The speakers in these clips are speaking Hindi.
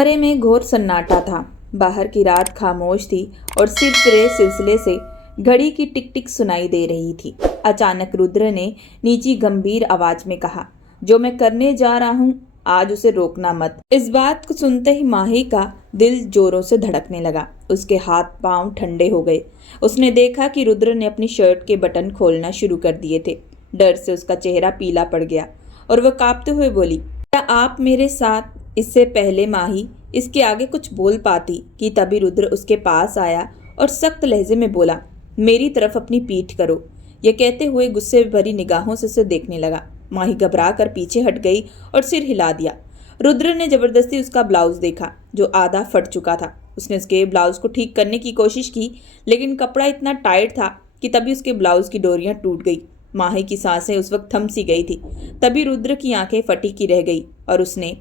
कमरे में घोर सन्नाटा था। बाहर की रात खामोश थी और सिर्फ रे सिलसिले से घड़ी की टिक टिक सुनाई दे रही थी। अचानक रुद्र ने नीची गंभीर आवाज में कहा, जो मैं करने जा रहा हूँ आज उसे रोकना मत। इस बात को सुनते ही माही का दिल जोरों से धड़कने लगा। उसके हाथ पांव ठंडे हो गए। उसने देखा कि रुद्र ने अपनी शर्ट के बटन खोलना शुरू कर दिए थे। डर से उसका चेहरा पीला पड़ गया और वह कांपते हुए बोली, क्या आप मेरे साथ? इससे पहले माही इसके आगे कुछ बोल पाती कि तभी रुद्र उसके पास आया और सख्त लहजे में बोला, मेरी तरफ अपनी पीठ करो। यह कहते हुए गुस्से भरी निगाहों से उसे देखने लगा। माही घबरा कर पीछे हट गई और सिर हिला दिया। रुद्र ने जबरदस्ती उसका ब्लाउज देखा जो आधा फट चुका था। उसने उसके ब्लाउज को ठीक करने की कोशिश की, लेकिन कपड़ा इतना टाइट था कि तभी उसके ब्लाउज की डोरियां टूट गई। माही की सांसें उस वक्त थम सी गई थी। तभी रुद्र की आंखें फटी की रह गई और उसने,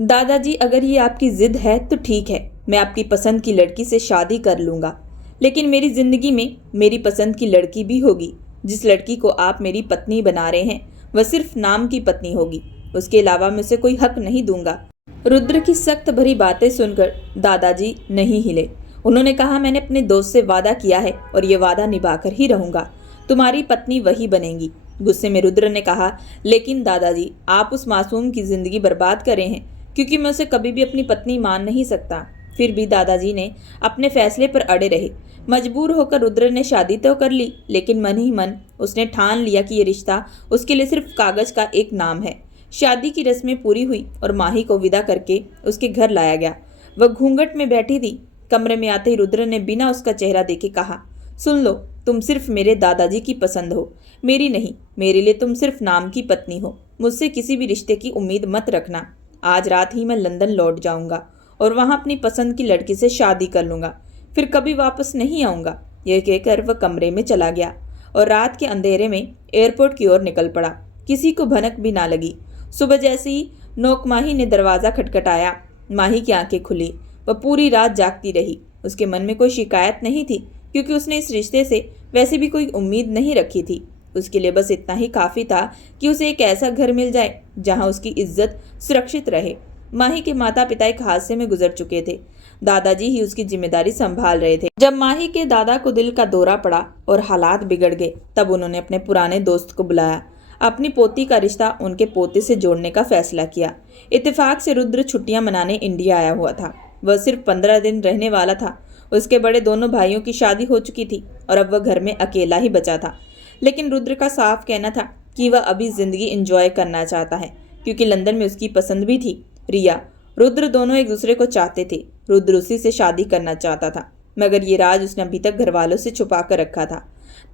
दादाजी अगर ये आपकी जिद है तो ठीक है, मैं आपकी पसंद की लड़की से शादी कर लूँगा, लेकिन मेरी जिंदगी में मेरी पसंद की लड़की भी होगी। जिस लड़की को आप मेरी पत्नी बना रहे हैं वह सिर्फ नाम की पत्नी होगी, उसके अलावा मैं उसे कोई हक नहीं दूंगा। रुद्र की सख्त भरी बातें सुनकर दादाजी नहीं हिले। उन्होंने कहा, मैंने अपने दोस्त से वादा किया है और ये वादा निभाकर ही रहूंगा। तुम्हारी पत्नी वही बनेगी। गुस्से में रुद्र ने कहा, लेकिन दादाजी आप उस मासूम की जिंदगी बर्बाद कर रहे हैं, क्योंकि मैं उसे कभी भी अपनी पत्नी मान नहीं सकता। फिर भी दादाजी ने अपने फैसले पर अड़े रहे। मजबूर होकर रुद्र ने शादी तो कर ली, लेकिन मन ही मन उसने ठान लिया कि यह रिश्ता उसके लिए सिर्फ कागज का एक नाम है। शादी की रस्में पूरी हुई और माही को विदा करके उसके घर लाया गया। वह घूंघट में बैठी थी। कमरे में आते ही रुद्र ने बिना उसका चेहरा देखे कहा, सुन लो, तुम सिर्फ मेरे दादाजी की पसंद हो, मेरी नहीं। मेरे लिए तुम सिर्फ नाम की पत्नी हो। मुझसे किसी भी रिश्ते की उम्मीद मत रखना। आज रात ही मैं लंदन लौट जाऊंगा और वहां अपनी पसंद की लड़की से शादी कर लूंगा, फिर कभी वापस नहीं आऊंगा। यह कहकर वह कमरे में चला गया और रात के अंधेरे में एयरपोर्ट की ओर निकल पड़ा। किसी को भनक भी ना लगी। सुबह जैसे ही नोक माही ने दरवाज़ा खटखटाया, माही की आंखें खुली। वह पूरी रात जागती रही। उसके मन में कोई शिकायत नहीं थी, क्योंकि उसने इस रिश्ते से वैसे भी कोई उम्मीद नहीं रखी थी। उसके लिए बस इतना ही काफ़ी था कि उसे एक ऐसा घर मिल जाए जहां उसकी इज्जत सुरक्षित रहे। माही के माता पिता एक हादसे में गुजर चुके थे। दादाजी ही उसकी जिम्मेदारी संभाल रहे थे। जब माही के दादा को दिल का दौरा पड़ा और हालात बिगड़ गए, तब उन्होंने अपने पुराने दोस्त को बुलाया। अपनी पोती का रिश्ता उनके पोते से जोड़ने का फैसला किया। इत्तेफाक से रुद्र छुट्टियां मनाने इंडिया आया हुआ था। वह सिर्फ 15 दिन रहने वाला था। उसके बड़े दोनों भाइयों की शादी हो चुकी थी और अब वह घर में अकेला ही बचा था। लेकिन रुद्र का साफ कहना था कि वह अभी जिंदगी एंजॉय करना चाहता है, क्योंकि लंदन में उसकी पसंद भी थी। रिया, रुद्र दोनों एक दूसरे को चाहते थे। रुद्र उसी से शादी करना चाहता था, मगर ये राज उसने अभी तक घर वालों से छुपा कर रखा था।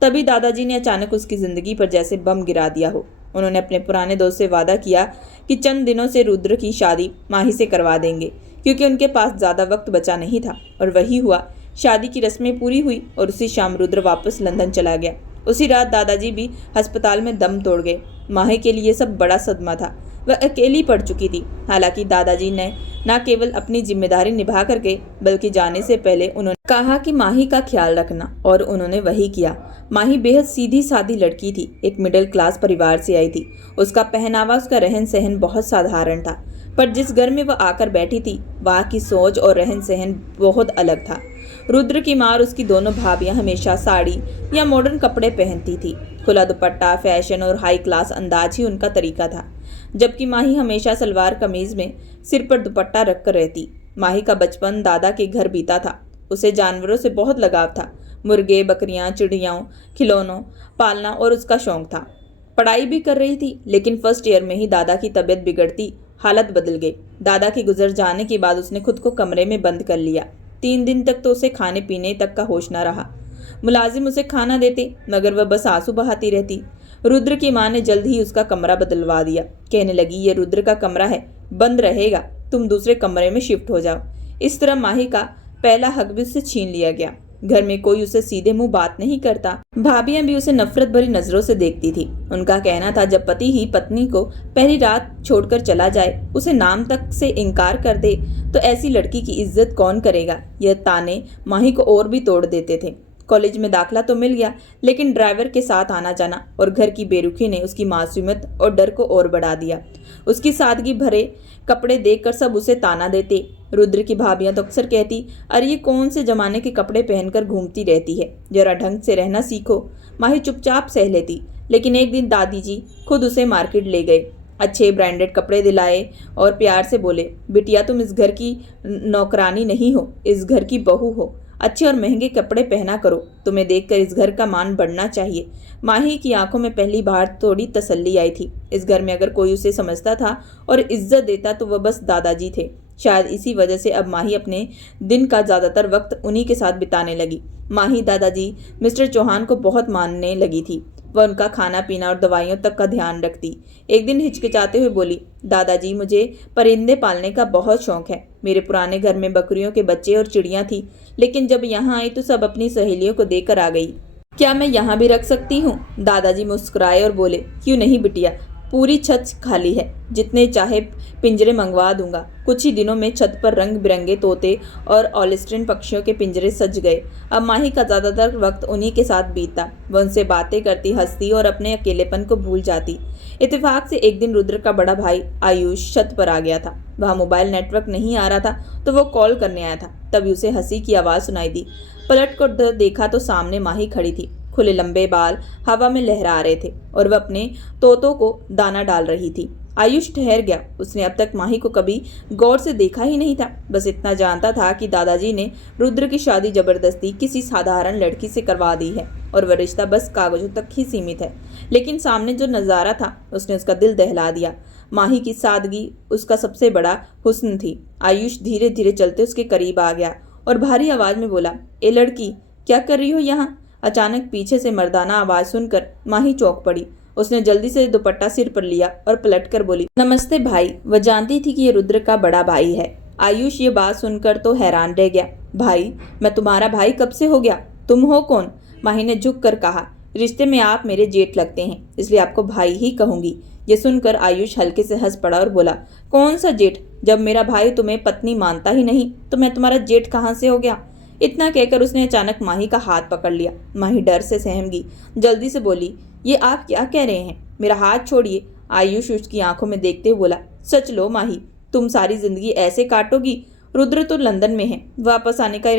तभी दादाजी ने अचानक उसकी जिंदगी पर जैसे बम गिरा दिया हो। उन्होंने अपने पुराने दोस्त से वादा किया कि चंद दिनों से रुद्र की शादी माही से करवा देंगे, क्योंकि उनके पास ज़्यादा वक्त बचा नहीं था। और वही हुआ। शादी की रस्में पूरी हुई और उसी शाम रुद्र वापस लंदन चला गया। उसी रात दादाजी भी अस्पताल में दम तोड़ गए। माही के लिए सब बड़ा सदमा था। वह अकेली पड़ चुकी थी। हालांकि दादाजी ने न केवल अपनी जिम्मेदारी निभा कर गए, बल्कि जाने से पहले उन्होंने कहा कि माही का ख्याल रखना, और उन्होंने वही किया। माही बेहद सीधी सादी लड़की थी। एक मिडिल क्लास परिवार से आई थी। उसका पहनावा, उसका रहन सहन बहुत साधारण था, पर जिस घर में वह आकर बैठी थी वहाँ की सोच और रहन सहन बहुत अलग था। रुद्र की माँ और उसकी दोनों भाभियाँ हमेशा साड़ी या मॉडर्न कपड़े पहनती थी। खुला दुपट्टा, फैशन और हाई क्लास अंदाज ही उनका तरीका था, जबकि माही हमेशा सलवार कमीज में सिर पर दुपट्टा रखकर रहती। माही का बचपन दादा के घर बीता था। उसे जानवरों से बहुत लगाव था। मुर्गे, बकरियां, चिड़ियाओं, खिलौनों पालना और उसका शौक था। पढ़ाई भी कर रही थी, लेकिन फर्स्ट ईयर में ही दादा की तबीयत बिगड़ती, हालत बदल गई। दादा के गुजर जाने के बाद उसने खुद को कमरे में बंद कर लिया। 3 दिन तक तो उसे खाने पीने तक का होश न रहा। मुलाजिम उसे खाना देते, मगर वह बस आंसू बहाती रहती। रुद्र की माँ ने जल्द ही उसका कमरा बदलवा दिया। कहने लगी, ये रुद्र का कमरा है, बंद रहेगा, तुम दूसरे कमरे में शिफ्ट हो जाओ। इस तरह माही का पहला हक भी उससे छीन लिया गया। घर में कोई उसे सीधे मुंह बात नहीं करता। भाभियां भी उसे नफरत भरी नजरों से देखती थी। उनका कहना था, जब पति ही पत्नी को पहली रात छोड़कर चला जाए, उसे नाम तक से इनकार कर दे, तो ऐसी लड़की की इज्जत कौन करेगा। यह ताने माही को और भी तोड़ देते थे। कॉलेज में दाखिला तो मिल गया, लेकिन ड्राइवर के साथ आना जाना और घर की बेरुखी ने उसकी मासूमियत और डर को और बढ़ा दिया। उसकी सादगी भरे कपड़े देखकर सब उसे ताना देते। रुद्र की भाभियां तो अक्सर कहती, अरे ये कौन से जमाने के कपड़े पहनकर घूमती रहती है, जरा ढंग से रहना सीखो। माही चुपचाप सह लेती, लेकिन एक दिन दादी जी खुद उसे मार्केट ले गए, अच्छे ब्रांडेड कपड़े दिलाए और प्यार से बोले, बिटिया तुम इस घर की नौकरानी नहीं हो, इस घर की बहू हो। अच्छे और महंगे कपड़े पहना करो, तुम्हें देखकर इस घर का मान बढ़ना चाहिए। माही की आंखों में पहली बार थोड़ी तसल्ली आई थी। इस घर में अगर कोई उसे समझता था और इज्जत देता तो वह बस दादाजी थे। शायद इसी वजह से अब माही अपने दिन का ज्यादातर वक्त उन्हीं के साथ बिताने लगी। माही दादाजी मिस्टर चौहान को बहुत मानने लगी थी। वह उनका खाना पीना और दवाइयों तक का ध्यान रखती। एक दिन हिचकिचाते हुए बोली, दादाजी मुझे परिंदे पालने का बहुत शौक है। मेरे पुराने घर में बकरियों के बच्चे और चिड़ियां थी, लेकिन जब यहाँ आई तो सब अपनी सहेलियों को देकर आ गई। क्या मैं यहाँ भी रख सकती हूँ? दादाजी मुस्कुराए और बोले, क्यों नहीं बिटिया, पूरी छत खाली है, जितने चाहे पिंजरे मंगवा दूंगा। कुछ ही दिनों में छत पर रंग बिरंगे तोते और ऑलिस्ट्रिन पक्षियों के पिंजरे सज गए। अब माही का ज्यादातर वक्त उन्हीं के साथ बीतता। वह उनसे बातें करती, हंसती और अपने अकेलेपन को भूल जाती। इत्तेफाक से एक दिन रुद्र का बड़ा भाई आयुष छत पर आ गया था। वहाँ मोबाइल नेटवर्क नहीं आ रहा था तो वो कॉल करने आया था। तभी उसे हंसी की आवाज़ सुनाई दी। पलट कर देखा तो सामने माही खड़ी थी। खुले लंबे बाल हवा में लहरा रहे थे और वह अपने तोतों को दाना डाल रही थी। आयुष ठहर गया। उसने अब तक माही को कभी गौर से देखा ही नहीं था। बस इतना जानता था कि दादाजी ने रुद्र की शादी जबरदस्ती किसी साधारण लड़की से करवा दी है और वह रिश्ता बस कागजों तक ही सीमित है। लेकिन सामने जो नज़ारा था उसने उसका दिल दहला दिया। माही की सादगी उसका सबसे बड़ा हुस्न थी। आयुष धीरे धीरे चलते उसके करीब आ गया और भारी आवाज में बोला, ए लड़की, क्या कर रही हो यहाँ? अचानक पीछे से मर्दाना आवाज सुनकर माही चौंक पड़ी। उसने जल्दी से दुपट्टा सिर पर लिया और पलटकर बोली, नमस्ते भाई। वह जानती थी कि ये रुद्र का बड़ा भाई है। आयुष ये बात सुनकर तो हैरान रह गया। भाई? मैं तुम्हारा भाई कब से हो गया? तुम हो कौन? माही ने झुक कर कहा, रिश्ते में आप मेरे जेठ लगते हैं, इसलिए आपको भाई ही कहूंगी। ये सुनकर आयुष हल्के से हंस पड़ा और बोला, कौन सा जेठ? जब मेरा भाई तुम्हें पत्नी मानता ही नहीं तो मैं तुम्हारा जेठ कहाँ से हो गया? इतना कहकर उसने अचानक माही का हाथ पकड़ लिया। माही डर से सहम गई। जल्दी से बोली, ये आप क्या कह रहे हैं? मेरा हाथ छोड़िए। आयुष उसकी आंखों में देखते हुए बोला, सच लो माही, तुम सारी जिंदगी ऐसे काटोगी? रुद्र तो लंदन में है, वापस आने का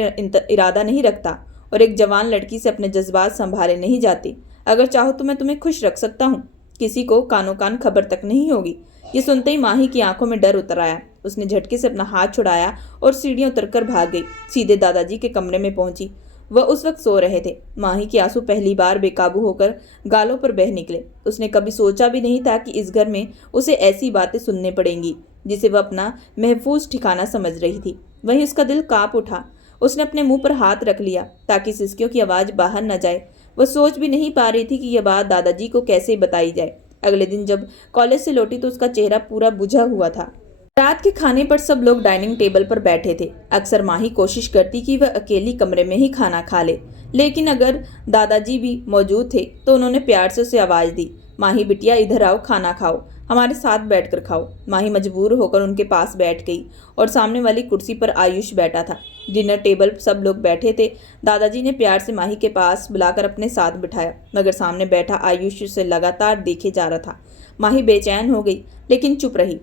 इरादा नहीं रखता और एक जवान लड़की से अपने जज्बात संभाले नहीं जाते। अगर चाहो तो मैं तुम्हें खुश रख सकता हूँ, किसी को कानो कान खबर तक नहीं होगी। ये सुनते ही माही की आंखों में डर उतर आया। उसने झटके से अपना हाथ छुड़ाया और सीढ़ियां उतरकर भाग गई। सीधे दादाजी के कमरे में पहुंची। वह उस वक्त सो रहे थे। माही के आंसू पहली बार बेकाबू होकर गालों पर बह निकले। उसने कभी सोचा भी नहीं था कि इस घर में उसे ऐसी बातें सुनने पड़ेंगी जिसे वह अपना महफूज ठिकाना समझ रही थी। वहीं उसका दिल कांप उठा। उसने अपने मुंह पर हाथ रख लिया ताकि सिसकियों की आवाज बाहर न जाए। वह सोच भी नहीं पा रही थी कि यह बात दादाजी को कैसे बताई जाए। अगले दिन जब कॉलेज से लौटी तो उसका चेहरा पूरा बुझा हुआ था। रात के खाने पर सब लोग डाइनिंग टेबल पर बैठे थे। अक्सर माही कोशिश करती कि वह अकेली कमरे में ही खाना खा ले, लेकिन अगर दादाजी भी मौजूद थे तो उन्होंने प्यार से उसे आवाज दी, माही बिटिया इधर आओ, खाना खाओ, हमारे साथ बैठकर खाओ। माही मजबूर होकर उनके पास बैठ गई और सामने वाली कुर्सी पर आयुष बैठा था। डिनर टेबल पर सब लोग बैठे थे। दादाजी ने प्यार से माही के पास बुलाकर अपने साथ बिठाया, मगर सामने बैठा आयुष उसे लगातार देखे जा रहा था। माही बेचैन हो गई लेकिन चुप रही।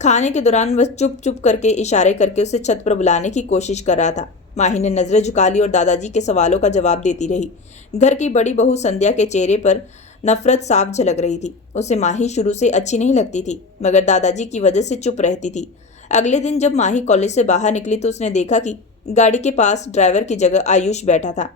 खाने के दौरान वह चुप चुप करके इशारे करके उसे छत पर बुलाने की कोशिश कर रहा था। माही ने नजरें झुका ली और दादाजी के सवालों का जवाब देती रही। घर की बड़ी बहू संध्या के चेहरे पर नफरत साफ झलक रही थी। उसे माही शुरू से अच्छी नहीं लगती थी, मगर दादाजी की वजह से चुप रहती थी। अगले दिन जब माही कॉलेज से बाहर निकली तो उसने देखा कि गाड़ी के पास ड्राइवर की जगह आयुष बैठा था।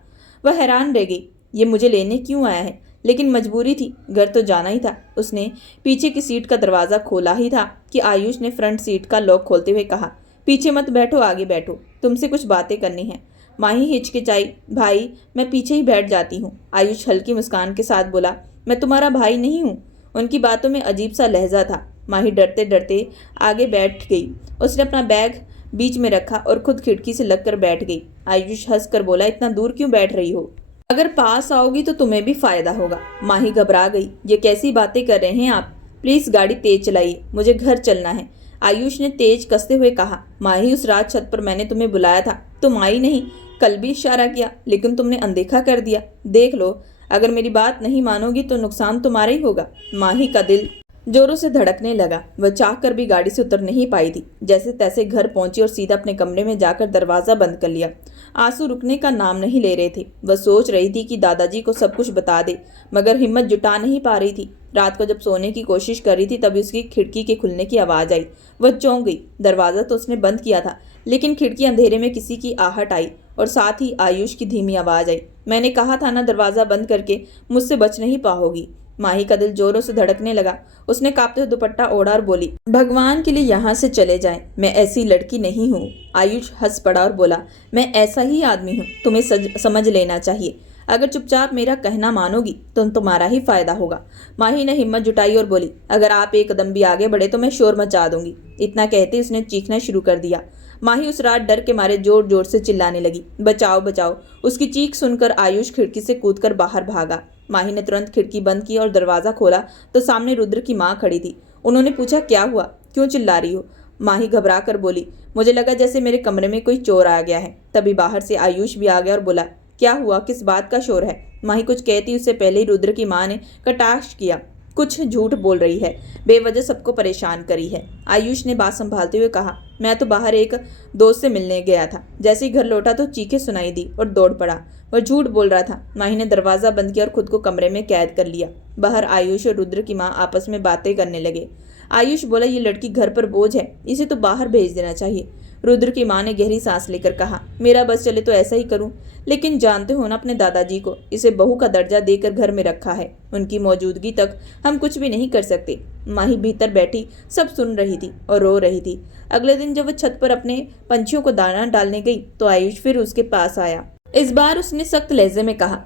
वह हैरान रह गई, ये मुझे लेने क्यों आया है? लेकिन मजबूरी थी, घर तो जाना ही था। उसने पीछे की सीट का दरवाज़ा खोला ही था कि आयुष ने फ्रंट सीट का लॉक खोलते हुए कहा, पीछे मत बैठो, आगे बैठो, तुमसे कुछ बातें करनी है। माही हिचकिचाई, भाई मैं पीछे ही बैठ जाती हूँ। आयुष हल्की मुस्कान के साथ बोला, मैं तुम्हारा भाई नहीं हूँ। उनकी बातों में अजीब सा लहजा था। माही डरते डरते आगे बैठ गई। उसने अपना बैग बीच में रखा और खुद खिड़की से लगकर बैठ गई। आयुष हंसकर बोला, इतना दूर क्यों बैठ रही हो? अगर पास आओगी तो तुम्हें भी फायदा होगा। माही घबरा गई, ये कैसी बातें कर रहे हैं आप? प्लीज गाड़ी तेज चलाइए, मुझे घर चलना है। आयुष ने तेज कसते हुए कहा, माही उस रात छत पर मैंने तुम्हें बुलाया था, तुम आई नहीं। कल भी इशारा किया लेकिन तुमने अनदेखा कर दिया। देख लो, अगर मेरी बात नहीं मानोगी तो नुकसान तुम्हारा ही होगा। माही का दिल जोरों से धड़कने लगा। वह चाह कर भी गाड़ी से उतर नहीं पाई थी। जैसे तैसे घर पहुंची और सीधा अपने कमरे में जाकर दरवाजा बंद कर लिया। आंसू रुकने का नाम नहीं ले रहे थे। वह सोच रही थी कि दादाजी को सब कुछ बता दे, मगर हिम्मत जुटा नहीं पा रही थी। रात को जब सोने की कोशिश कर रही थी तभी उसकी खिड़की के खुलने की आवाज आई। वह चौंक गई। दरवाजा तो उसने बंद किया था, लेकिन खिड़की अंधेरे में किसी की आहट आई और साथ ही आयुष की धीमी आवाज आई, मैंने कहा था ना, दरवाजा बंद करके मुझसे बच नहीं पाओगी। माही का दिल जोरों से धड़कने लगा। उसने कांपते हुए दुपट्टा ओढ़ा और बोली, भगवान के लिए यहाँ से चले जाएं, मैं ऐसी लड़की नहीं हूँ। आयुष हंस पड़ा और बोला, मैं ऐसा ही आदमी हूँ, तुम्हें समझ लेना चाहिए। अगर चुपचाप मेरा कहना मानोगी तो तुम्हारा ही फायदा होगा। माही ने हिम्मत जुटाई और बोली, अगर आप एक कदम भी आगे बढ़े तो मैं शोर मचा दूंगी। इतना कहते उसने चीखना शुरू कर दिया। माही उस रात डर के मारे जोर जोर से चिल्लाने लगी, बचाओ बचाओ। उसकी चीख सुनकर आयुष खिड़की से कूदकर बाहर भागा। माही ने तुरंत खिड़की बंद की और दरवाजा खोला तो सामने रुद्र की माँ खड़ी थी। उन्होंने पूछा, क्या हुआ, क्यों चिल्ला रही हो? माही घबरा कर बोली, मुझे लगा जैसे मेरे कमरे में कोई चोर आ गया है। तभी बाहर से आयुष भी आ गया और बोला, क्या हुआ, किस बात का शोर है? माही कुछ कहती उससे पहले ही रुद्र की माँ ने कटाक्ष किया, कुछ झूठ बोल रही है, बेवजह सबको परेशान करी है। आयुष ने बात संभालते हुए कहा, मैं तो बाहर एक दोस्त से मिलने गया था। जैसे ही घर लौटा तो चीखें सुनाई दी और दौड़ पड़ा। वह झूठ बोल रहा था। माही ने दरवाजा बंद किया और खुद को कमरे में कैद कर लिया। बाहर आयुष और रुद्र की माँ आपस में बातें करने लगे। आयुष बोला, ये लड़की घर पर बोझ है, इसे तो बाहर भेज देना चाहिए। रुद्र की माँ ने गहरी सांस लेकर कहा, मेरा बस चले तो ऐसा ही करूं, लेकिन जानते हो ना अपने दादाजी को, इसे बहू का दर्जा देकर घर में रखा है। उनकी मौजूदगी तक हम कुछ भी नहीं कर सकते। माही भीतर बैठी सब सुन रही थी और रो रही थी। अगले दिन जब वह छत पर अपने पंछियों को दाना डालने गई तो आयुष फिर उसके पास आया। इस बार उसने सख्त लहजे में कहा,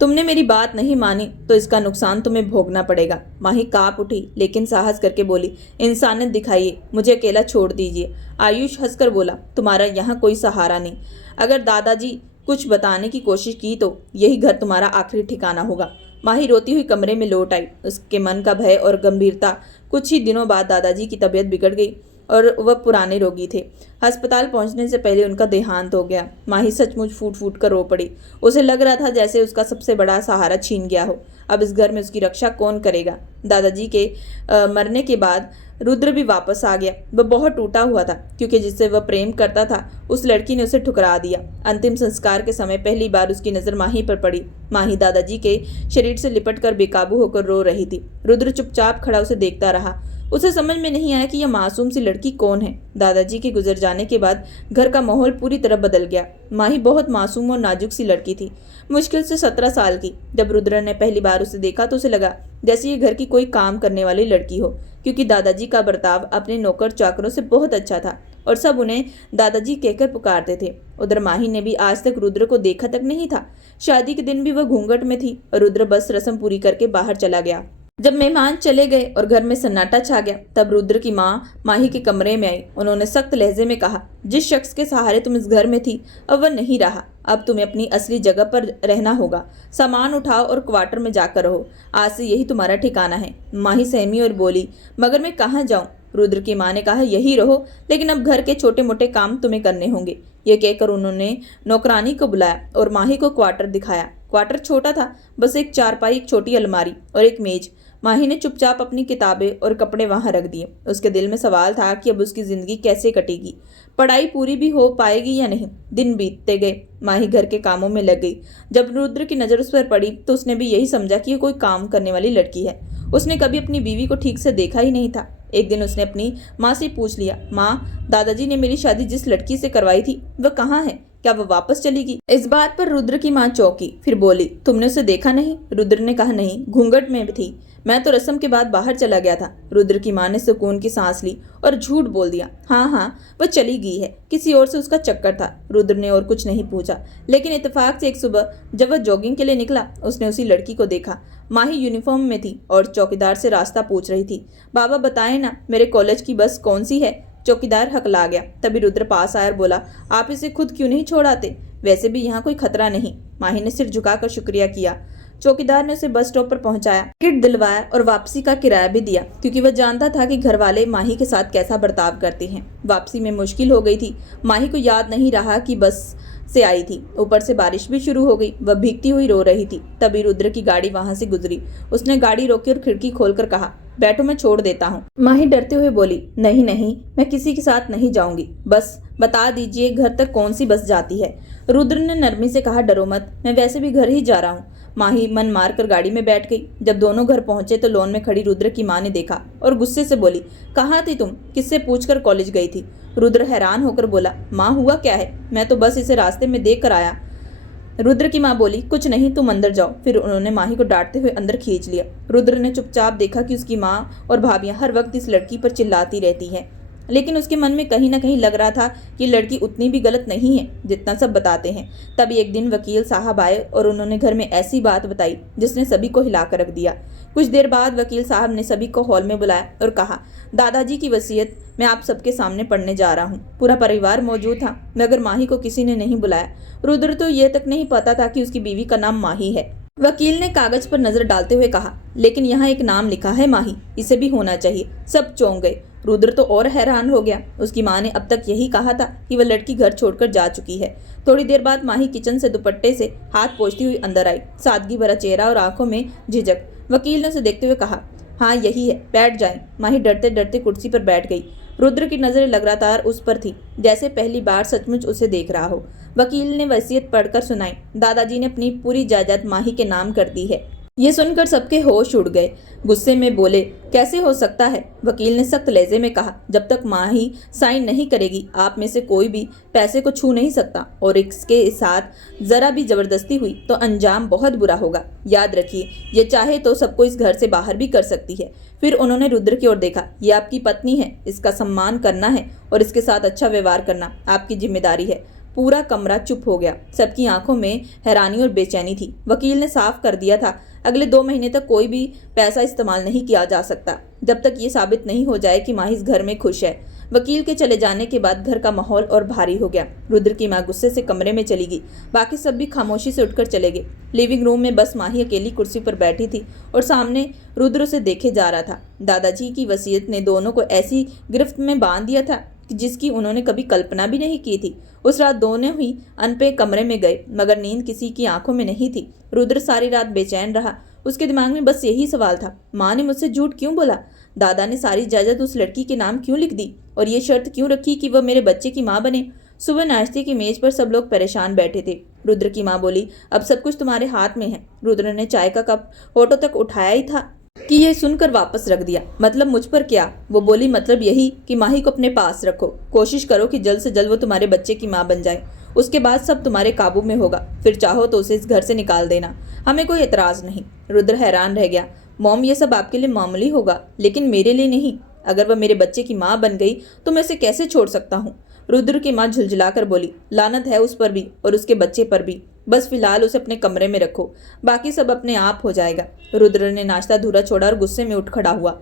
तुमने मेरी बात नहीं मानी तो इसका नुकसान तुम्हें भोगना पड़ेगा। माही कांप उठी, लेकिन साहस करके बोली, इंसानियत दिखाइए, मुझे अकेला छोड़ दीजिए। आयुष हंसकर बोला, तुम्हारा यहाँ कोई सहारा नहीं। अगर दादाजी कुछ बताने की कोशिश की तो यही घर तुम्हारा आखिरी ठिकाना होगा। माही रोती हुई कमरे में लौट आई। उसके मन का भय और गंभीरता। कुछ ही दिनों बाद दादाजी की तबीयत बिगड़ गई और वह पुराने रोगी थे। अस्पताल पहुंचने से पहले उनका देहांत हो गया। माही सचमुच फूट फूट कर रो पड़ी। उसे लग रहा था जैसे उसका सबसे बड़ा सहारा छीन गया हो। अब इस घर में उसकी रक्षा कौन करेगा? दादाजी के मरने के बाद रुद्र भी वापस आ गया। वह बहुत टूटा हुआ था, क्योंकि जिससे वह प्रेम करता था उस लड़की ने उसे ठुकरा दिया। अंतिम संस्कार के समय पहली बार उसकी नज़र माही पर पड़ी। माही दादाजी के शरीर से लिपट कर बेकाबू होकर रो रही थी। रुद्र चुपचाप खड़ा उसे देखता रहा। उसे समझ में नहीं आया कि यह मासूम सी लड़की कौन है। दादाजी के गुजर जाने के बाद घर का माहौल पूरी तरह बदल गया। माही बहुत मासूम और नाजुक सी लड़की थी, मुश्किल से 17 साल की। जब रुद्र ने पहली बार उसे देखा तो उसे लगा जैसे ये घर की कोई काम करने वाली लड़की हो, क्योंकि दादाजी का बर्ताव अपने नौकर चाकरों से बहुत अच्छा था और सब उन्हें दादाजी कहकर पुकारते थे। उधर माही ने भी आज तक रुद्र को देखा तक नहीं था। शादी के दिन भी वह घूंघट में थी और रुद्र बस रस्म पूरी करके बाहर चला गया। जब मेहमान चले गए और घर में सन्नाटा छा गया, तब रुद्र की माँ माही के कमरे में आई। उन्होंने सख्त लहजे में कहा, जिस शख्स के सहारे तुम इस घर में थी अब वह नहीं रहा। अब तुम्हें अपनी असली जगह पर रहना होगा। सामान उठाओ और क्वार्टर में जाकर रहो। आज से यही तुम्हारा ठिकाना है। माही सहमी और बोली, मगर मैं कहाँ जाऊँ? रुद्र की माँ ने कहा, यही रहो, लेकिन अब घर के छोटे मोटे काम तुम्हें करने होंगे। ये कहकर उन्होंने नौकरानी को बुलाया और माही को क्वार्टर दिखाया। क्वार्टर छोटा था, बस एक चारपाई, एक छोटी अलमारी और एक मेज। माही ने चुपचाप अपनी किताबें और कपड़े वहां रख दिए। उसके दिल में सवाल था कि अब उसकी जिंदगी कैसे कटेगी, पढ़ाई पूरी भी हो पाएगी या नहीं। दिन बीतते गए, माही घर के कामों में लग गई। जब रुद्र की नज़र उस पर पड़ी तो उसने भी यही समझा कि ये कोई काम करने वाली लड़की है। उसने कभी अपनी बीवी को ठीक से देखा ही नहीं था। एक दिन उसने अपनी माँ से पूछ लिया, माँ, दादाजी ने मेरी शादी जिस लड़की से करवाई थी वह कहाँ है? क्या वह वापस चलेगी? इस बात पर रुद्र की माँ चौंकी, फिर बोली, तुमने उसे देखा नहीं? रुद्र ने कहा, नहीं, घूंघट में थी, मैं तो रस्म के बाद बाहर चला गया था। रुद्र की माँ ने सुकून की सांस ली और झूठ बोल दिया, हाँ, वह चली गई है, किसी और से उसका चक्कर था। रुद्र ने और कुछ नहीं पूछा, लेकिन इत्तेफाक से एक सुबह जब वह जॉगिंग के लिए निकला, उसने उसी लड़की को देखा। माही यूनिफॉर्म में थी और चौकीदार से रास्ता पूछ रही थी। बाबा बताएं ना, मेरे कॉलेज की बस कौन सी है? चौकीदार हकला गया। तभी रुद्र पास आया और बोला, आप इसे खुद क्यों नहीं छोड़ाते? वैसे भी यहाँ कोई खतरा नहीं। माही ने सिर झुकाकर शुक्रिया किया। चौकीदार ने उसे बस स्टॉप पर पहुंचाया, टिकट दिलवाया और वापसी का किराया भी दिया, क्योंकि वह जानता था कि घर वाले माही के साथ कैसा बर्ताव करते हैं। वापसी में मुश्किल हो गई थी। माही को याद नहीं रहा कि बस से आई थी। ऊपर से बारिश भी शुरू हो गई। वह भीगती हुई रो रही थी। तभी रुद्र की गाड़ी वहां से गुजरी। उसने गाड़ी रोकी और खिड़की खोलकर कहा, बैठो, मैं छोड़ देता हूँ। माही डरते हुए बोली, नहीं नहीं, मैं किसी के साथ नहीं जाऊंगी। बस बता दीजिए घर तक कौन सी बस जाती है। रुद्र ने नरमी से कहा, डरो मत, मैं वैसे भी घर ही जा रहा हूँ। माही मन मारकर गाड़ी में बैठ गई। जब दोनों घर पहुंचे तो लॉन में खड़ी रुद्र की माँ ने देखा और गुस्से से बोली, कहाँ थी तुम? किससे पूछकर कॉलेज गई थी? रुद्र हैरान होकर बोला, माँ हुआ क्या है? मैं तो बस इसे रास्ते में देख कर आया। रुद्र की माँ बोली, कुछ नहीं, तुम अंदर जाओ। फिर उन्होंने माही को डांटते हुए अंदर खींच लिया। रुद्र ने चुपचाप देखा कि उसकी माँ और भाभियां हर वक्त इस लड़की पर चिल्लाती रहती हैं, लेकिन उसके मन में कहीं ना कहीं लग रहा था कि लड़की उतनी भी गलत नहीं है जितना सब बताते हैं। तभी एक दिन वकील साहब आए और उन्होंने घर में ऐसी बात बताई जिसने सभी को हिलाकर रख दिया। कुछ देर बाद वकील साहब ने सभी को हॉल में बुलाया और कहा, दादाजी की वसीयत मैं आप सबके सामने पढ़ने जा रहा हूँ। पूरा परिवार मौजूद था, मगर माही को किसी ने नहीं बुलाया। रुद्र तो यह तक नहीं पता था कि उसकी बीवी का नाम माही है। वकील ने कागज पर नजर डालते हुए कहा, लेकिन यहाँ एक नाम लिखा है माही, इसे भी होना चाहिए। सब चौंक गए। रुद्र तो और हैरान हो गया। उसकी माँ ने अब तक यही कहा था कि वह लड़की घर छोड़कर जा चुकी है। थोड़ी देर बाद माही किचन से दुपट्टे से हाथ पोंछती हुई अंदर आई, सादगी भरा चेहरा और आंखों में झिझक। वकील ने उसे देखते हुए कहा, हाँ यही है, बैठ जाएं। माही डरते डरते कुर्सी पर बैठ गई। रुद्र की नजरें लगातार उस पर थी, जैसे पहली बार सचमुच उसे देख रहा हो। वकील ने वसीयत पढ़कर सुनाई, दादाजी ने अपनी पूरी जायदाद माही के नाम कर दी है। ये सुनकर सबके होश उड़ गए। गुस्से में बोले, कैसे हो सकता है? वकील ने सख्त लहजे में कहा, जब तक माही साइन नहीं करेगी आप में से कोई भी पैसे को छू नहीं सकता, और इसके साथ जरा भी जबरदस्ती हुई तो अंजाम बहुत बुरा होगा। याद रखिए, ये चाहे तो सबको इस घर से बाहर भी कर सकती है। फिर उन्होंने रुद्र की ओर देखा, ये आपकी पत्नी है, इसका सम्मान करना है और इसके साथ अच्छा व्यवहार करना आपकी जिम्मेदारी है। पूरा कमरा चुप हो गया। सबकी आंखों में हैरानी और बेचैनी थी। वकील ने साफ कर दिया था, अगले 2 महीने तक कोई भी पैसा इस्तेमाल नहीं किया जा सकता, जब तक ये साबित नहीं हो जाए कि माही इस घर में खुश है। वकील के चले जाने के बाद घर का माहौल और भारी हो गया। रुद्र की माँ गुस्से से कमरे में चली गई। बाकी सब भी खामोशी से उठकर चले गए। लिविंग रूम में बस माही अकेली कुर्सी पर बैठी थी और सामने रुद्र उसे देखे जा रहा था। दादाजी की वसीयत ने दोनों को ऐसी गिरफ्त में बांध दिया था जिसकी उन्होंने कभी कल्पना भी नहीं की थी। उस रात दोनों ही अनपे कमरे में गए, मगर नींद किसी की आंखों में नहीं थी। रुद्र सारी रात बेचैन रहा। उसके दिमाग में बस यही सवाल था, माँ ने मुझसे झूठ क्यों बोला? दादा ने सारी जायदाद उस लड़की के नाम क्यों लिख दी? और ये शर्त क्यों रखी कि वह मेरे बच्चे की माँ बने? सुबह नाश्ते की मेज पर सब लोग परेशान बैठे थे। रुद्र की माँ बोली, अब सब कुछ तुम्हारे हाथ में है। रुद्र ने चाय का कप होठों तक उठाया ही था कि ये सुनकर वापस रख दिया। मतलब मुझ पर क्या? वो बोली, मतलब यही कि माही को अपने पास रखो। कोशिश करो कि जल्द से जल्द वो तुम्हारे बच्चे की माँ बन जाए। उसके बाद सब तुम्हारे काबू में होगा। फिर चाहो तो उसे इस घर से निकाल देना, हमें कोई एतराज नहीं। रुद्र हैरान रह गया। मॉम, ये सब आपके लिए मामूली होगा, लेकिन मेरे लिए नहीं। अगर वह मेरे बच्चे की माँ बन गई तो मैं उसे कैसे छोड़ सकता हूँ? रुद्र की माँ झुलझुलाकर बोली, लानत है उस पर भी और उसके बच्चे पर भी। बस फिलहाल उसे अपने कमरे में रखो, बाकी सब अपने आप हो जाएगा। रुद्र ने नाश्ता अधूरा छोड़ा और गुस्से में उठ खड़ा हुआ।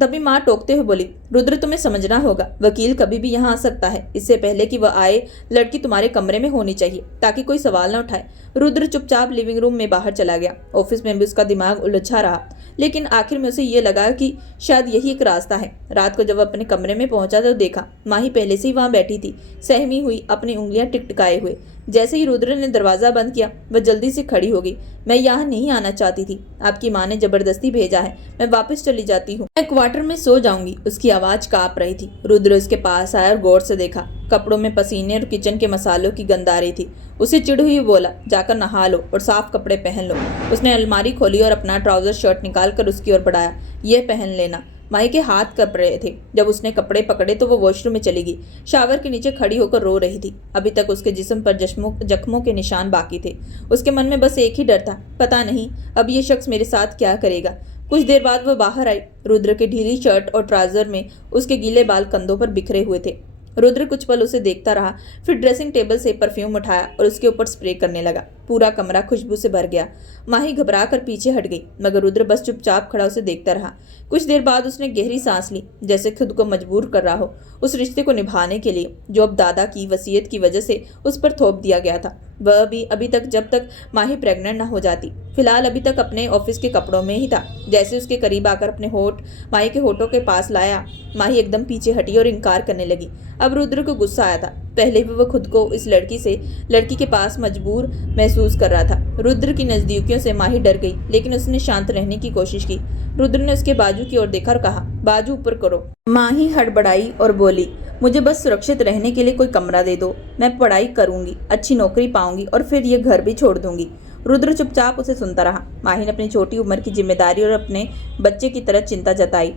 तभी माँ टोकते हुए बोली, रुद्र तुम्हें समझना होगा, वकील कभी भी यहाँ आ सकता है। इससे पहले कि वह आए, लड़की तुम्हारे कमरे में होनी चाहिए ताकि कोई सवाल न उठाए। रुद्र चुपचाप लिविंग रूम में बाहर चला गया। ऑफिस में भी उसका दिमाग उलझा रहा, लेकिन आखिर में उसे ये लगा कि शायद यही एक रास्ता है। रात को जब वह अपने कमरे में पहुंचा तो देखा माही पहले से ही वहां बैठी थी, सहमी हुई, अपनी उंगलियां टिकटिकाए हुए। जैसे ही रुद्र ने दरवाजा बंद किया, वह जल्दी से खड़ी हो गई। मैं यहाँ नहीं आना चाहती थी, आपकी माँ ने जबरदस्ती भेजा है, मैं वापस चली जाती हूँ। मैं क्वार्टर में सो जाऊंगी। उसकी आवाज कांप रही थी। रुद्र उसके पास आया और गौर से देखा। कपड़ों में पसीने और किचन के मसालों की गंध आ रही थी। उसे चिढ़ हुई बोला, जाकर नहा लो और साफ कपड़े पहन लो। उसने अलमारी खोली और अपना ट्राउजर शर्ट निकालकर उसकी ओर बढ़ाया, यह पहन लेना। माही के हाथ कँप रहे थे। जब उसने कपड़े पकड़े तो वो वॉशरूम में चली गई। शावर के नीचे खड़ी होकर रो रही थी। अभी तक उसके जिस्म पर जख्मों के निशान बाकी थे। उसके मन में बस एक ही डर था, पता नहीं अब ये शख्स मेरे साथ क्या करेगा। कुछ देर बाद वह बाहर आई। रुद्र के ढीली शर्ट और ट्राउजर में उसके गीले बाल कंधों पर बिखरे हुए थे। रुद्र कुछ पल उसे देखता रहा, फिर ड्रेसिंग टेबल से परफ्यूम उठाया और उसके ऊपर स्प्रे करने लगा। पूरा कमरा खुशबू से भर गया। माही घबरा कर पीछे हट गई, मगर रुद्र बस चुपचाप खड़ा उसे देखता रहा। कुछ देर बाद उसने गहरी सांस ली, जैसे खुद को मजबूर कर रहा हो उस रिश्ते को निभाने के लिए जो अब दादा की वसीयत की वजह से उस पर थोप दिया गया था। वह भी अभी तक, जब तक माही प्रेग्नेंट न हो जाती। फिलहाल अभी तक अपने ऑफिस के कपड़ों में ही था। जैसे उसके करीब आकर अपने होठ माही के होठों के पास लाया, माही एकदम पीछे हटी और इनकार करने लगी। अब रुद्र को गुस्सा आया था। पहले भी वह खुद को इस लड़की के पास मजबूर महसूस कर रहा था। रुद्र की नजदीकियों से माही डर गई, लेकिन उसने शांत रहने की कोशिश की। रुद्र ने उसके बाजू की ओर देखा और कहा, बाजू ऊपर करो। माही हड़बड़ाई और बोली, मुझे बस सुरक्षित रहने के लिए कोई कमरा दे दो। मैं पढ़ाई करूंगी, अच्छी नौकरी पाऊंगी और फिर ये घर भी छोड़ दूंगी। रुद्र चुपचाप उसे सुनता रहा। माही ने अपनी छोटी उम्र की जिम्मेदारी और अपने बच्चे की तरह चिंता जताई।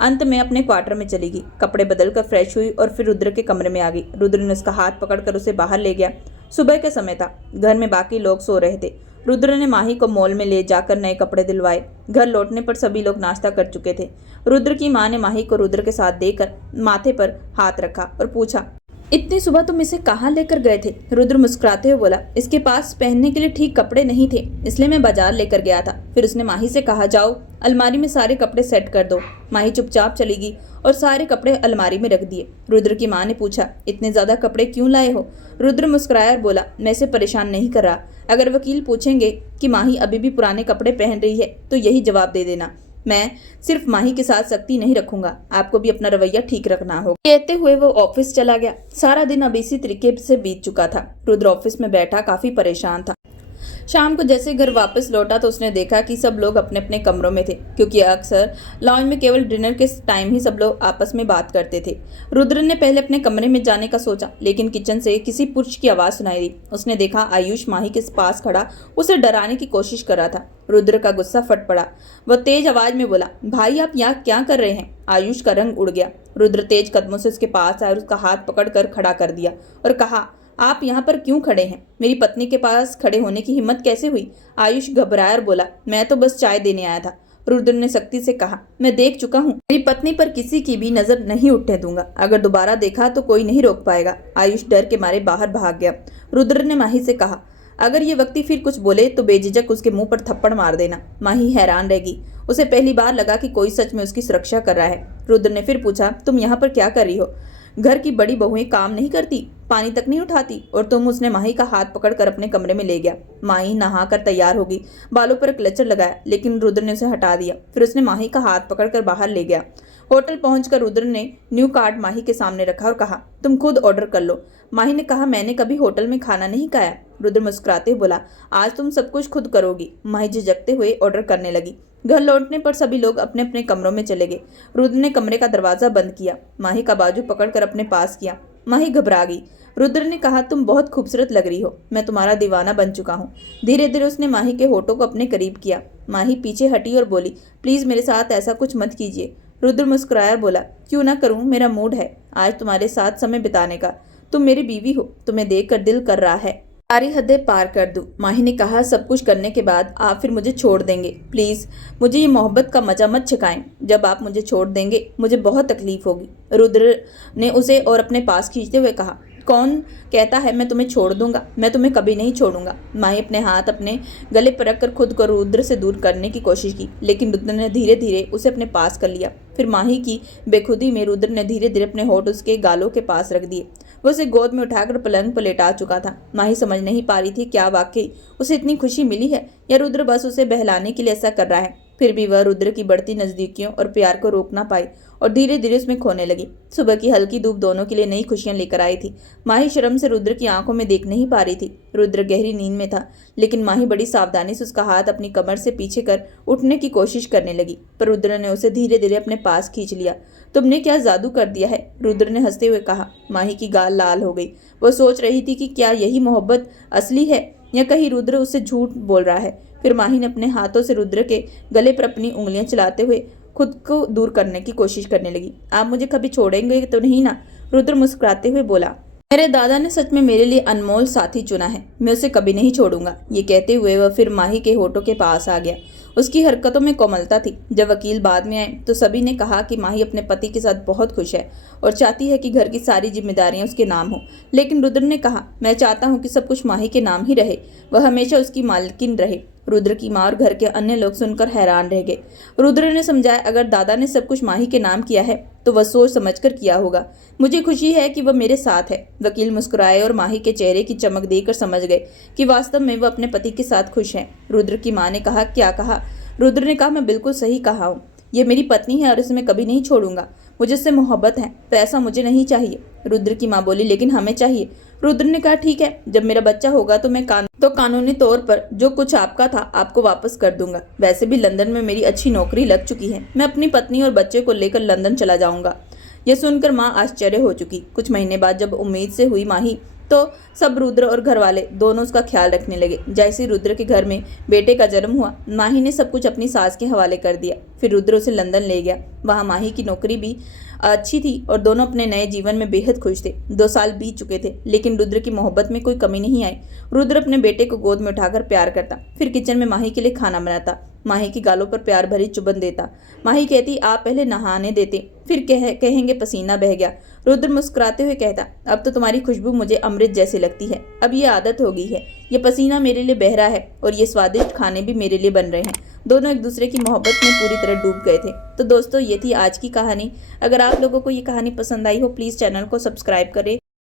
अंत में अपने क्वार्टर में चली गई, कपड़े बदलकर फ्रेश हुई और फिर रुद्र के कमरे में आ गई। रुद्र ने उसका हाथ पकड़कर उसे बाहर ले गया। सुबह का समय था, घर में बाकी लोग सो रहे थे। रुद्र ने माही को मॉल में ले जाकर नए कपड़े दिलवाए। घर लौटने पर सभी लोग नाश्ता कर चुके थे। रुद्र की मां ने माही को रुद्र के साथ देकर माथे पर हाथ रखा और पूछा, इतनी सुबह तुम इसे कहाँ लेकर गए थे? रुद्र मुस्कुराते हुए बोला, इसके पास पहनने के लिए ठीक कपड़े नहीं थे, इसलिए मैं बाजार लेकर गया था। फिर उसने माही से कहा, जाओ अलमारी में सारे कपड़े सेट कर दो। माही चुपचाप चली गई और सारे कपड़े अलमारी में रख दिए। रुद्र की मां ने पूछा, इतने ज्यादा कपड़े क्यों लाए हो? रुद्र मुस्कुराया और बोला, मैं इसे परेशान नहीं कर रहा। अगर वकील पूछेंगे कि माही अभी भी पुराने कपड़े पहन रही है तो यही जवाब दे देना। मैं सिर्फ माही के साथ सख्ती नहीं रखूंगा, आपको भी अपना रवैया ठीक रखना होगा। कहते हुए वो ऑफिस चला गया। सारा दिन अब इसी तरीके से बीत चुका था। रुद्र ऑफिस में बैठा काफी परेशान था। शाम को जैसे घर वापस लौटा तो उसने देखा कि सब लोग अपने अपने कमरों में थे, क्योंकि अक्सर लॉन्च में केवल डिनर के टाइम ही सब लोग आपस में बात करते थे। रुद्र ने पहले अपने कमरे में जाने का सोचा, लेकिन किचन से किसी पुरुष की आवाज सुनाई दी। उसने देखा आयुष माही के पास खड़ा उसे डराने की कोशिश कर रहा था। रुद्र का गुस्सा फट पड़ा। वह तेज आवाज में बोला, भाई आप यहाँ क्या कर रहे हैं? आयुष का रंग उड़ गया। रुद्र तेज कदमों से उसके पास आया और उसका हाथ पकड़कर खड़ा कर दिया और कहा, आप यहाँ पर क्यों खड़े हैं? मेरी पत्नी के पास खड़े होने की हिम्मत कैसे हुई? आयुष घबराया और बोला, मैं तो बस चाय देने आया था। रुद्र ने सख्ती से कहा, मैं देख चुका हूँ, मेरी पत्नी पर किसी की भी नजर नहीं उठने दूंगा। अगर दोबारा देखा तो कोई नहीं रोक पाएगा। आयुष डर के मारे बाहर भाग गया। रुद्र ने माही से कहा, अगर ये व्यक्ति फिर कुछ बोले तो बेझिझक उसके मुंह पर थप्पड़ मार देना। माही हैरान रह गई। उसे पहली बार लगा कि कोई सच में उसकी सुरक्षा कर रहा है। रुद्र ने फिर पूछा, तुम यहाँ पर क्या कर रही हो? घर की बड़ी बहुएं काम नहीं करती, पानी तक नहीं उठाती और तुम? उसने माही का हाथ पकड़कर अपने कमरे में ले गया। माही नहाकर तैयार हो गई, बालों पर क्लचर लगाया, लेकिन रुद्र ने उसे हटा दिया। फिर उसने माही का हाथ पकड़कर बाहर ले गया। होटल पहुंचकर रुद्र ने न्यू कार्ड माही के सामने रखा और कहा, तुम खुद ऑर्डर कर लो। माही ने कहा, मैंने कभी होटल में खाना नहीं खाया। रुद्र मुस्कुराते हुए बोला, आज तुम सब कुछ खुद करोगी। माही झिझकते हुए ऑर्डर करने लगी। घर लौटने पर सभी लोग अपने अपने कमरों में चले गए। रुद्र ने कमरे का दरवाजा बंद किया, माही का बाजू पकड़कर अपने पास किया। माही घबरा गई। रुद्र ने कहा, तुम बहुत खूबसूरत लग रही हो, मैं तुम्हारा दीवाना बन चुका हूँ। धीरे धीरे उसने माही के होठों को अपने करीब किया। माही पीछे हटी और बोली, प्लीज मेरे साथ ऐसा कुछ मत कीजिए। रुद्र मुस्कुराया बोला, क्यों ना करूं, मेरा मूड है आज तुम्हारे साथ समय बिताने का। तुम मेरी बीवी हो, तुम्हें देखकर दिल कर रहा है सारी हदें पार कर दूं। माही ने कहा, सब कुछ करने के बाद आप फिर मुझे छोड़ देंगे? प्लीज मुझे ये मोहब्बत का मजा मत छिकाएं। जब आप मुझे छोड़ देंगे मुझे बहुत तकलीफ होगी। रुद्र ने उसे और अपने पास खींचते हुए कहा, कौन कहता है मैं तुम्हें छोड़ दूंगा? मैं तुम्हें कभी नहीं छोड़ूंगा। माही अपने हाथ अपने गले पर रखकर खुद को रुद्र से दूर करने की कोशिश की, लेकिन रुद्र ने धीरे धीरे उसे अपने पास कर लिया। फिर माही की बेखुदी में रुद्र ने धीरे धीरे अपने होठ उसके गालों के पास रख दिए। वो उसे गोद में उठाकर पलंग पर लेटा चुका था। माही समझ नहीं पा रही थी क्या वाकई उसे इतनी खुशी मिली है या रुद्र बस उसे बहलाने के लिए ऐसा कर रहा है। फिर भी वह रुद्र की बढ़ती नजदीकियों और प्यार को रोक ना पाई और धीरे धीरे उसमें खोने लगी। सुबह की हल्की धूप दोनों के लिए नई खुशियां लेकर आई थी। माही शर्म से रुद्र की आंखों में देख नहीं पा रही थी। रुद्र गहरी नींद में था, लेकिन माही बड़ी सावधानी से उसका हाथ अपनी कमर से पीछे कर उठने की कोशिश करने लगी, पर रुद्र ने उसे धीरे धीरे अपने पास खींच लिया। तुमने क्या जादू कर दिया है? रुद्र ने हंसते हुए कहा। माही की गाल लाल हो गई। वो सोच रही थी कि क्या यही मोहब्बत असली है या कहीं रुद्र उससे झूठ बोल रहा है। फिर माही ने अपने हाथों से रुद्र के गले पर अपनी उंगलियां चलाते हुए खुद को दूर करने की कोशिश करने लगी। आप मुझे कभी छोड़ेंगे तो नहीं ना? रुद्र मुस्कुराते हुए बोला, मेरे दादा ने सच में मेरे लिए अनमोल साथी चुना है, मैं उसे कभी नहीं छोड़ूंगा। ये कहते हुए वह फिर माही के होठों के पास आ गया। उसकी हरकतों में कोमलता थी। जब वकील बाद में आए तो सभी ने कहा कि माही अपने पति के साथ बहुत खुश है और चाहती है कि घर की सारी जिम्मेदारियां उसके नाम हो। लेकिन रुद्र ने कहा, मैं चाहता हूं कि सब कुछ माही के नाम ही रहे, वह हमेशा उसकी मालकिन रहे। रुद्र की मां और घर के अन्य लोग सुनकर हैरान रह गए। रुद्र ने समझाया, अगर दादा ने सब कुछ माही के नाम किया है तो वह सोच समझकर किया होगा। मुझे खुशी है कि वह मेरे साथ है। वकील मुस्कुराए और माही के चेहरे की चमक देखकर समझ गए कि वास्तव में वह अपने पति के साथ खुश है। रुद्र की मां ने कहा, क्या कहा? रुद्र ने कहा, मैं बिल्कुल सही कहा हूँ, ये मेरी पत्नी है और इसे मैं कभी नहीं छोड़ूंगा। मुझे उससे मोहब्बत है, पैसा मुझे नहीं चाहिए। रुद्र की माँ बोली, लेकिन हमें चाहिए। रुद्र ने कहा, ठीक है, जब मेरा बच्चा होगा तो मैं कानूनी तौर पर जो कुछ आपका था आपको वापस कर दूंगा। वैसे भी लंदन में मेरी अच्छी नौकरी लग चुकी है, मैं अपनी पत्नी और बच्चे को लेकर लंदन चला जाऊंगा। यह सुनकर माँ आश्चर्य हो चुकी। कुछ महीने बाद जब उम्मीद से हुई माही, तो सब रुद्र और घर वाले दोनों उसका ख्याल रखने लगे। जैसे ही रुद्र के घर में बेटे का जन्म हुआ, माही ने सब कुछ अपनी सास के हवाले कर दिया। फिर रुद्र उसे लंदन ले गया। वहाँ माही की नौकरी भी अच्छी थी और दोनों अपने नए जीवन में बेहद खुश थे। 2 साल बीत चुके थे, लेकिन रुद्र की मोहब्बत में कोई कमी नहीं आई। रुद्र अपने बेटे को गोद में उठाकर प्यार करता, फिर किचन में माही के लिए खाना बनाता, माही की गालों पर प्यार भरी चुबन देता। माही कहती, आप पहले नहाने देते, फिर कहेंगे पसीना बह गया। रुद्र मुस्कुराते हुए कहता, अब तो तुम्हारी खुशबू मुझे अमृत जैसी लगती है। अब ये आदत हो गई है, ये पसीना मेरे लिए बह रहा है और ये स्वादिष्ट खाने भी मेरे लिए बन रहे हैं। दोनों एक दूसरे की मोहब्बत में पूरी तरह डूब गए थे। तो दोस्तों, ये थी आज की कहानी। अगर आप लोगों को ये कहानी पसंद आई हो, प्लीज़ चैनल को सब्सक्राइब करें